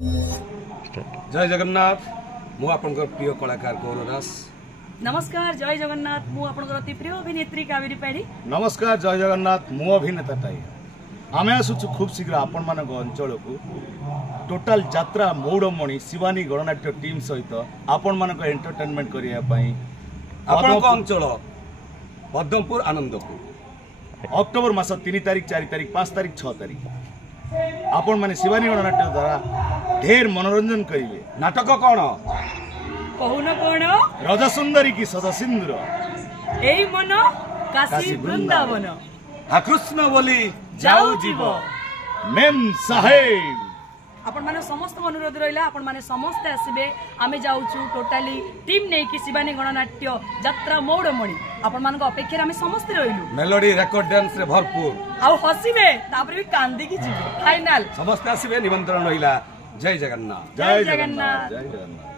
जय जगन्नाथ मु आपनकर प्रिय कलाकार गौरव दास। नमस्कार जय जगन्नाथ मु आपनकर अति प्रिय अभिनेत्री कावेरी पाड़ी। नमस्कार जय जगन्नाथ मु अभिनेता टाई आमे आसुछु खूब शीघ्र आपण मान अंचल को टोटाल यात्रा मौड़मणि शिवानी गणनाट्य टीम सहित आपण मान एंटरटेनमेंट करिया पई आपन अंचल पद्मपुर आनंदपुर अक्टोबर मास 3 तारिख 4 तारिख 5 तारिख 6 तारिख आपण माने शिवानी गणनाट्य द्वारा ढेर मनोरंजन करिवे। नाटक कौन कौन कौन राजा सुंदरी की सदसिंद्र एई मन काशी वृंदावन कृष्ण बोली जाऊ जीव मेम साहेब आपण माने समस्त अनुरोध रहिला आपण माने समस्त आसीबे आमे जाउछु टोटाली टीम नै कि शिवानी गणनाट्य यात्रा मौड़मणि आपण मानक अपेक्षा आमे समस्त रहिलु मेलोडी रेकॉर्ड डांस रे भरपूर आ हसीबे तापर भी कांदी की जीव फाइनल समस्त आसीबे निमंत्रण रहिला। जय जगन्नाथ जय जगन्नाथ जय जगन्नाथ।